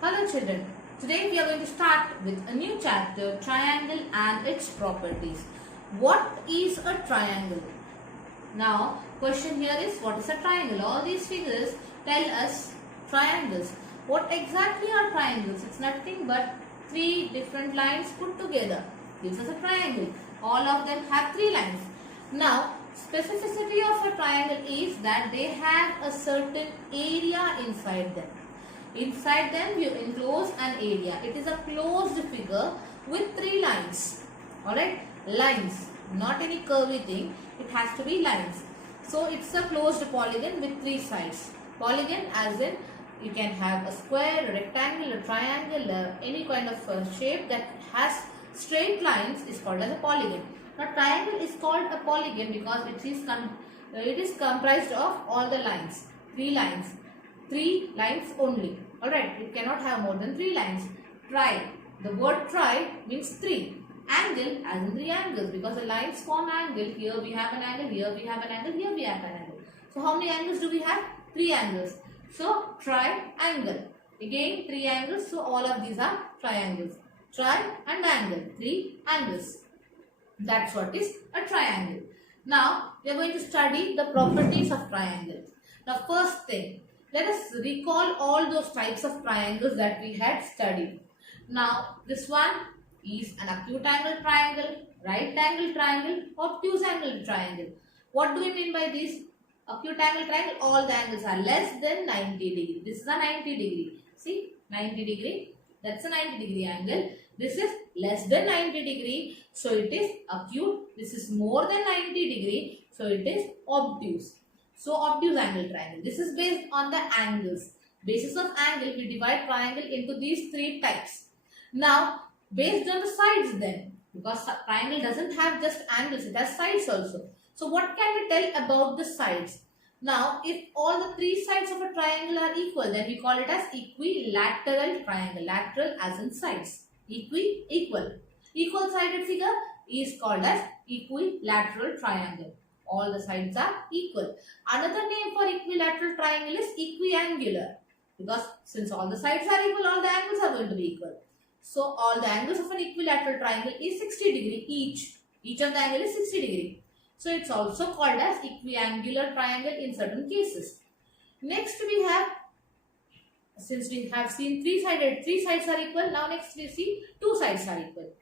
Hello children, today we are going to start with a new chapter, triangle and its properties. What is a triangle? Now, question here is, what is a triangle? All these figures tell us triangles. What exactly are triangles? It's nothing but three different lines put together. Gives us a triangle. All of them have three lines. Now, specificity of a triangle is that they have a certain area inside them. Inside them you enclose an area. It is a closed figure with three lines. Alright, lines, not any curvy thing. It has to be lines. So it's a closed polygon with three sides. Polygon as in you can have a square, a rectangle, a triangle, any kind of shape that has straight lines is called as a polygon. Now triangle is called a polygon because it is comprised of all the lines, three lines only. Alright, it cannot have more than three lines. Tri, the word tri means three. Angle as in three angles, because the lines form angle. Here we have an angle, here we have an angle, here we have an angle. So how many angles do we have? Three angles. So triangle. Again three angles, so all of these are triangles. Tri and angle, three angles. That's what is a triangle. Now we are going to study the properties of triangle. Now first thing, let us recall all those types of triangles that we had studied. Now this one is an acute angle triangle, right angle triangle, obtuse angle triangle. What do we mean by this? Acute angle triangle, all the angles are less than 90 degree. This is a 90 degree. See, 90 degree. That's a 90 degree angle. This is less than 90 degree. So it is acute. This is more than 90 degree. So it is obtuse. So obtuse angle triangle. This is based on the angles. Basis of angle, we divide triangle into these three types. Now, based on the sides then, because triangle doesn't have just angles, it has sides also. So what can we tell about the sides? Now, if all the three sides of a triangle are equal, then we call it as equilateral triangle. Lateral as in sides. Equal. Equal sided figure is called as equilateral triangle. All the sides are equal. Another name for equilateral triangle is equiangular. Because since all the sides are equal, all the angles are going to be equal. So all the angles of an equilateral triangle is 60 degree each. Each of the angle is 60 degree. So it's also called as equiangular triangle in certain cases. Next we have, since we have seen three sides are equal, now next we see two sides are equal.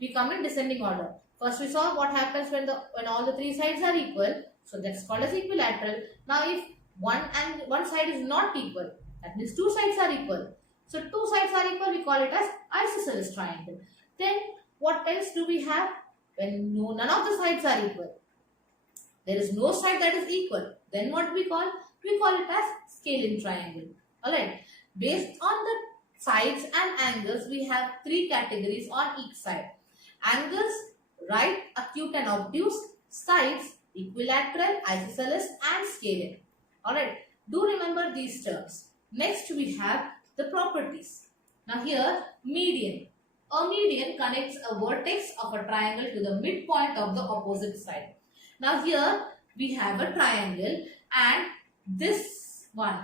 We come in descending order. First we saw what happens when all the three sides are equal. So that's called as equilateral. Now if one side is not equal, that means two sides are equal. So two sides are equal, we call it as isosceles triangle. Then what else do we have? When none of the sides are equal, there is no side that is equal, then what we call? We call it as scalene triangle. Alright. Based on the sides and angles, we have three categories on each side. Angles, right, acute and obtuse. Sides, equilateral, isosceles and scalene. Alright. Do remember these terms. Next we have the properties. Now here, median. A median connects a vertex of a triangle to the midpoint of the opposite side. Now here we have a triangle and this one,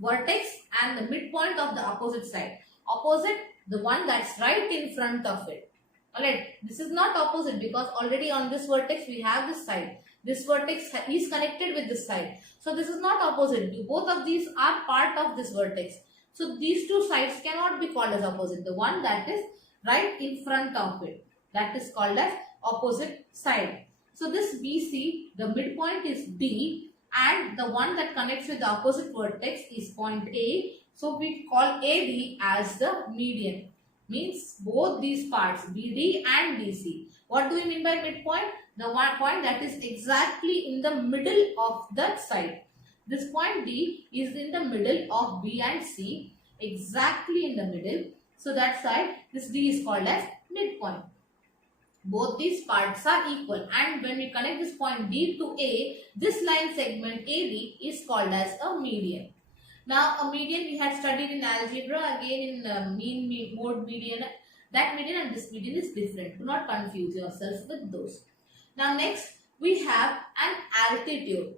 vertex and the midpoint of the opposite side. Opposite, the one that's right in front of it. Alright, this is not opposite because already on this vertex we have this side. This vertex is connected with this side. So this is not opposite. Both of these are part of this vertex. So these two sides cannot be called as opposite. The one that is right in front of it, that is called as opposite side. So this BC, the midpoint is D and the one that connects with the opposite vertex is point A. So we call AD as the median. Means both these parts, BD and BC. What do we mean by midpoint? The one point that is exactly in the middle of the side. This point D is in the middle of B and C, exactly in the middle. So that's why this D is called as midpoint. Both these parts are equal, and when we connect this point D to A, this line segment AD is called as a median. Now a median we had studied in algebra, again in mean, mode, median. That median and this median is different. Do not confuse yourself with those. Now next we have an altitude.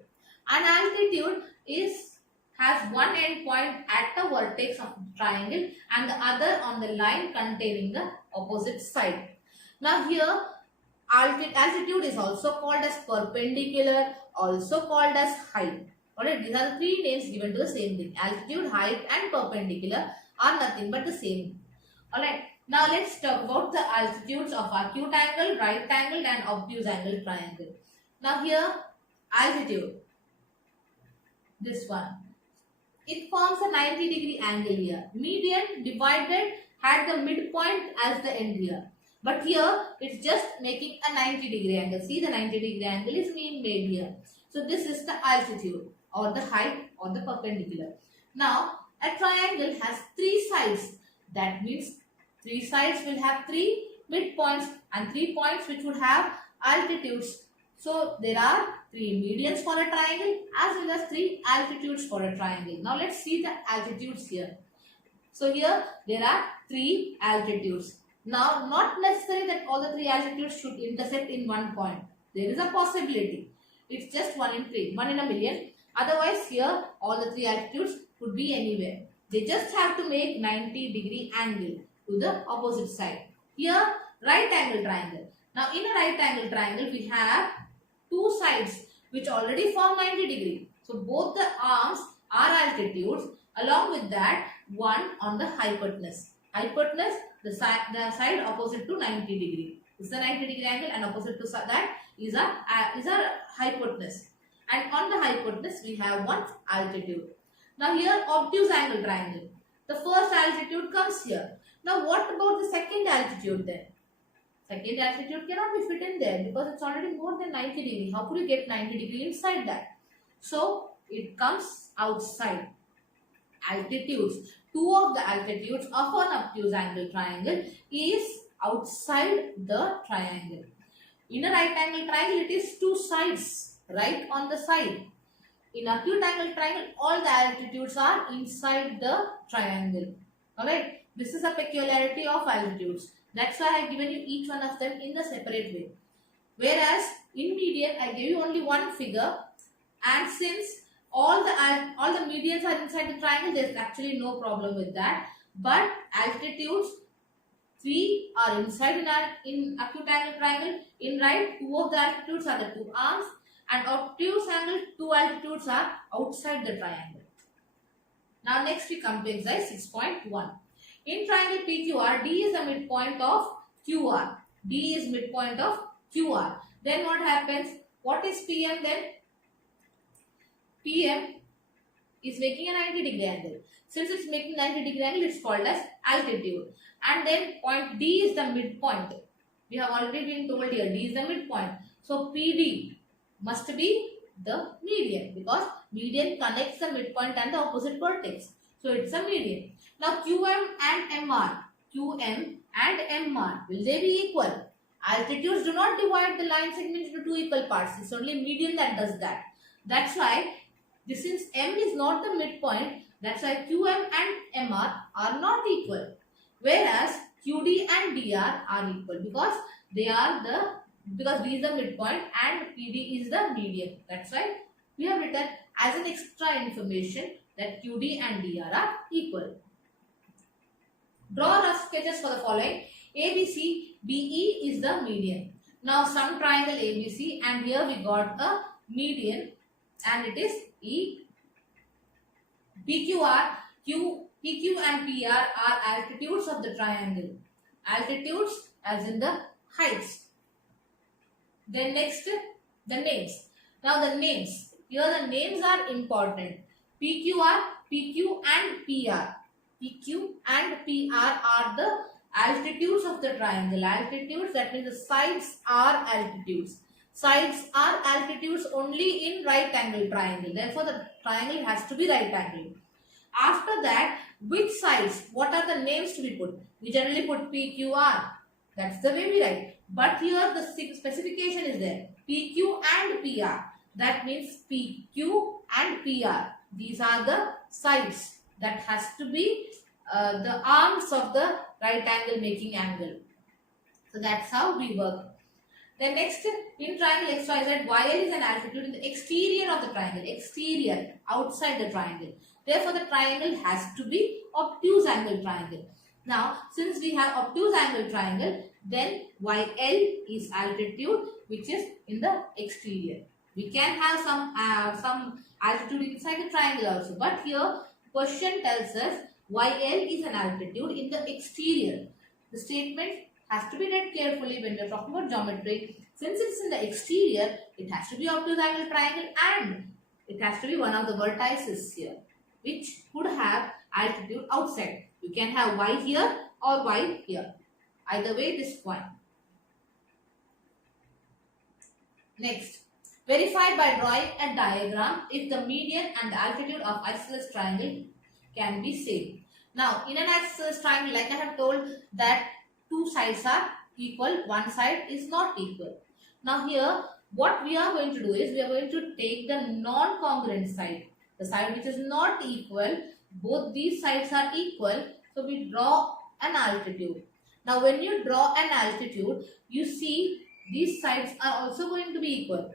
An altitude is has one end point at the vertex of the triangle and the other on the line containing the opposite side. Now here altitude is also called as perpendicular, also called as height. Alright, these are the three names given to the same thing. Altitude, height and perpendicular are nothing but the same. Alright, now let's talk about the altitudes of acute angle, right angle and obtuse angle triangle. Now here altitude, this one, it forms a 90-degree angle here. Median divided had the midpoint as the end here. But here it's just making a 90-degree angle. See, the 90-degree angle is being made here. So this is the altitude or the height or the perpendicular. Now a triangle has three sides. That means three sides will have three midpoints and 3 points which would have altitudes. So there are 3 medians for a triangle as well as 3 altitudes for a triangle. Now let's see the altitudes here. So here there are 3 altitudes. Now not necessary that all the 3 altitudes should intersect in one point. There is a possibility. It's just 1 in 3, 1 in a million. Otherwise here all the 3 altitudes could be anywhere. They just have to make 90-degree angle to the opposite side. Here right angle triangle. Now in a right angle triangle we have 2 sides which already form 90 degree. So both the arms are altitudes. Along with that, one on the hypotenuse. Hypotenuse, the side opposite to 90 degree. It's a 90 degree angle and opposite to that is a hypotenuse. And on the hypotenuse we have one altitude. Now here obtuse angle triangle. The first altitude comes here. Now what about the second altitude then? Second altitude cannot be fit in there because it's already more than 90 degree. How could you get 90 degree inside that? So it comes outside. Altitudes. 2 of the altitudes of an obtuse angle triangle is outside the triangle. In a right angle triangle it is 2 sides, right on the side. In acute angle triangle all the altitudes are inside the triangle. Alright, this is a peculiarity of altitudes. That's why I have given you each one of them in the separate way. Whereas in median I gave you only one figure, and since all the medians are inside the triangle, there is actually no problem with that. But altitudes 3 are inside in acute angle triangle. In right, 2 of the altitudes are the 2 arms, and obtuse angle 2 altitudes are outside the triangle. Now next we come to exercise 6.1. In triangle PQR, D is the midpoint of QR. D is midpoint of QR. Then what happens? What is PM then? PM is making a 90-degree angle. Since it's making 90-degree angle, it's called as altitude. And then point D is the midpoint. We have already been told here, D is the midpoint. So PD must be the median because median connects the midpoint and the opposite vertex. So it's a median. Now QM and MR. QM and MR, will they be equal? Altitudes do not divide the line segment into 2 equal parts. It's only median that does that. That's why, since M is not the midpoint, that's why QM and MR are not equal. Whereas QD and DR are equal because D is the midpoint and PD is the median. That's why we have written as an extra information that QD and DR are equal. Draw rough sketches for the following. ABC, BE is the median. Now some triangle ABC, and here we got a median and it is E. PQR, PQ and PR are altitudes of the triangle. Altitudes as in the heights. Then next, the names. Now the names. Here the names are important. PQR, PQ and PR. PQ and PR are the altitudes of the triangle. Altitudes, that means the sides are altitudes. Sides are altitudes only in right angle triangle. Therefore, the triangle has to be right angle. After that, which sides? What are the names to be put? We generally put PQR. That's the way we write. But here the specification is there. PQ and PR. That means PQ and PR. These are the sides. That has to be the arms of the right angle making angle. So that's how we work. Then next, in triangle XYZ, YL is an altitude in the exterior of the triangle. Exterior, outside the triangle. Therefore, the triangle has to be obtuse angle triangle. Now, since we have obtuse angle triangle, then YL is altitude which is in the exterior. We can have some altitude inside the triangle also, but here question tells us YL is an altitude in the exterior. The statement has to be read carefully when we are talking about geometry. Since it's in the exterior, it has to be obtuse angle triangle and it has to be one of the vertices here, which could have altitude outside. You can have Y here or Y here. Either way, it is fine. Next, verify by drawing a diagram if the median and the altitude of isosceles triangle can be same. Now, in an isosceles triangle, like I have told that two sides are equal, one side is not equal. Now here, what we are going to do is, we are going to take the non-congruent side. The side which is not equal, both these sides are equal, so we draw an altitude. Now when you draw an altitude, you see these sides are also going to be equal.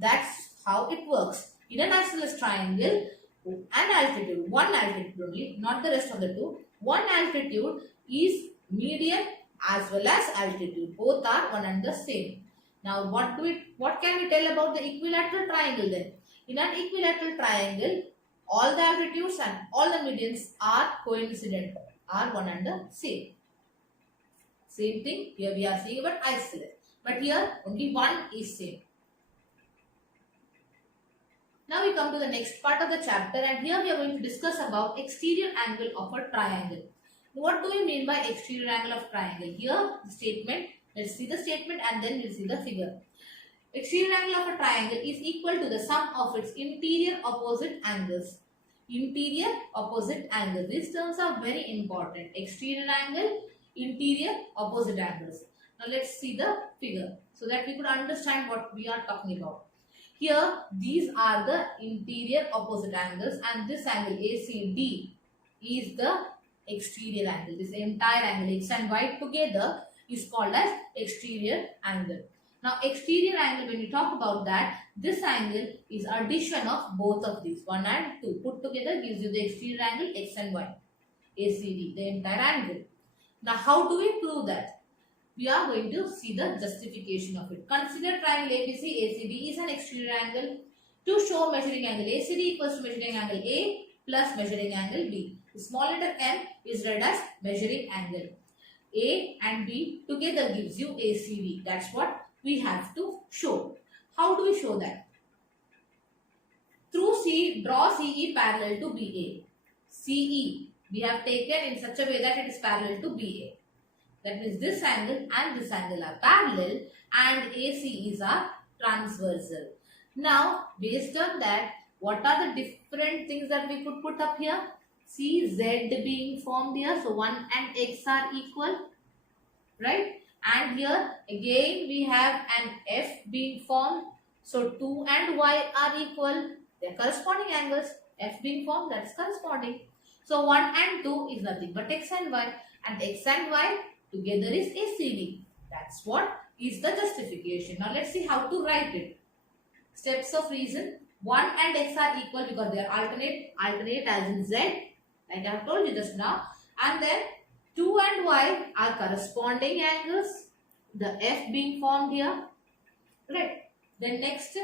That's how it works. In an isosceles triangle, an altitude, one altitude only, not the rest of the two. One altitude is median as well as altitude. Both are one and the same. Now what can we tell about the equilateral triangle then? In an equilateral triangle, all the altitudes and all the medians are coincident, are one and the same. Same thing here we are seeing about isosceles, but here only one is same. Now we come to the next part of the chapter, and here we are going to discuss about exterior angle of a triangle. What do we mean by exterior angle of triangle? Here the statement, let's see the statement and then we'll see the figure. Exterior angle of a triangle is equal to the sum of its interior opposite angles. Interior opposite angles. These terms are very important. Exterior angle, interior opposite angles. Now let's see the figure so that we could understand what we are talking about. Here these are the interior opposite angles, and this angle ACD is the exterior angle. This entire angle X and Y together is called as exterior angle. Now exterior angle, when you talk about that, this angle is addition of both of these, 1 and 2 put together gives you the exterior angle X and Y, ACD, the entire angle. Now how do we prove that? We are going to see the justification of it. Consider triangle ABC, ACD is an exterior angle. To show measuring angle ACD equals to measuring angle A plus measuring angle B. The small letter m is read as measuring angle. A and B together gives you ACD. That's what we have to show. How do we show that? Through C, draw CE parallel to BA. CE we have taken in such a way that it is parallel to BA. That means this angle and this angle are parallel and AC is our transversal. Now, based on that, what are the different things that we could put up here? See Z being formed here. So 1 and X are equal. Right? And here again we have an F being formed. So 2 and Y are equal. They are corresponding angles. F being formed, that is corresponding. So 1 and 2 is nothing but X and Y. And X and Y together is ACD. That's what is the justification. Now let's see how to write it. Steps of reason. 1 and X are equal because they are alternate as in Z, like I have told you just now. And then 2 and Y are corresponding angles. The F being formed here. Right. Then next,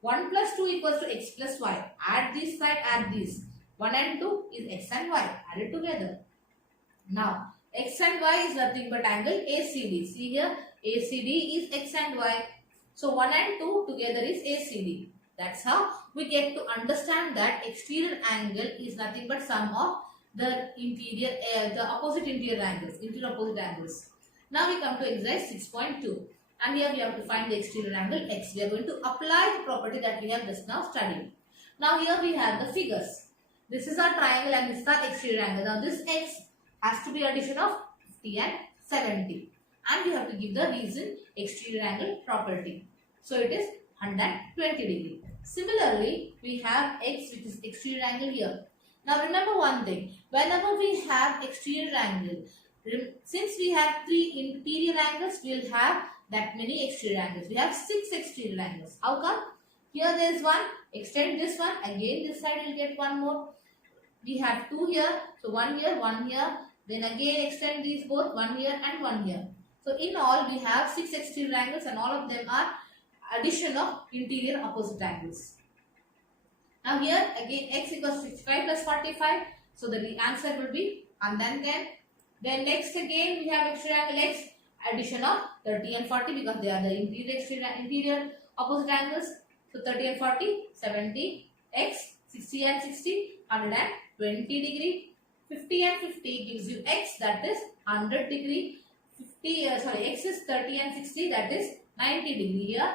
1 plus 2 equals to X plus Y. Add this side, add this. 1 and 2 is X and Y. Add it together. Now, X and Y is nothing but angle ACD. See here, ACD is X and Y. So 1 and 2 together is ACD. That's how we get to understand that exterior angle is nothing but sum of the interior, the opposite interior angles, interior opposite angles. Now we come to exercise 6.2, and here we have to find the exterior angle X. We are going to apply the property that we have just now studied. Now here we have the figures. This is our triangle and this is our exterior angle. Now this X has to be addition of 50 and 70, and we have to give the reason exterior angle property. So it is 120 degree. Similarly, we have X, which is exterior angle here. Now remember one thing, whenever we have exterior angle, since we have 3 interior angles, we will have that many exterior angles. We have 6 exterior angles. How come? Here there is one. Extend this one. Again this side will get one more. We have 2 here. So 1 here, 1 here. Then again extend these both, 1 here and 1 here. So in all we have 6 exterior angles and all of them are addition of interior opposite angles. Now here again x equals 65 plus 45. So the answer will be 110. Then next again we have exterior angle x, addition of 30 and 40 because they are the interior opposite angles. So 30 and 40, 70, x, 60 and 60, 120 degree. 50 and 50 gives you x, that is 100 degree. X is 30 and 60, that is 90 degree here.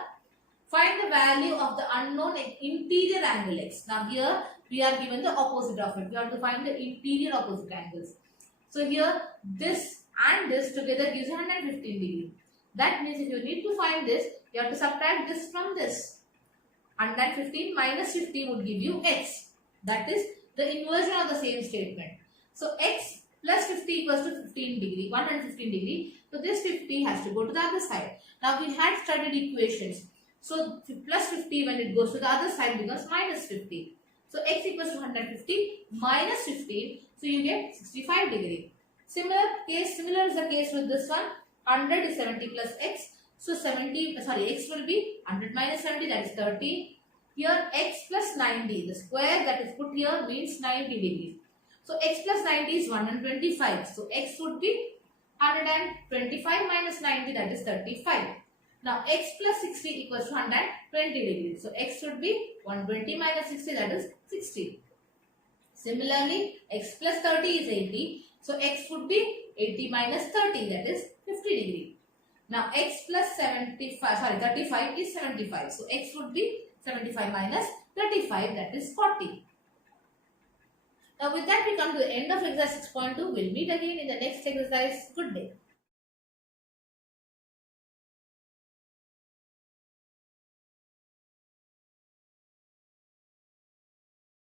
Find the value of the unknown interior angle x. Now here we are given the opposite of it. We have to find the interior opposite angles. So here this and this together gives 115 degree. That means if you need to find this, you have to subtract this from this. 115 minus 50 would give you x. That is the inversion of the same statement. So x plus 50 equals to 15 degree, 115 degree. So this 50 has to go to the other side. Now we had studied equations. So plus 50 when it goes to the other side becomes minus 50. So x equals to 150 minus 15. So you get 65 degree. Similar is the case with this one. 100 is 70 plus x. So x will be 100 minus 70, that is 30. Here x plus 90. The square that is put here means 90 degrees. So x plus 90 is 125. So x would be 125 minus 90, that is 35. Now x plus 60 equals to 120 degrees. So x should be 120 minus 60, that is 60. Similarly, x plus 30 is 80. So x would be 80 minus 30, that is 50 degree. Now x plus 35 is 75. So x would be 75 minus 35, that is 40. Now with that we come to the end of exercise 6.2. We'll meet again in the next exercise. Good day.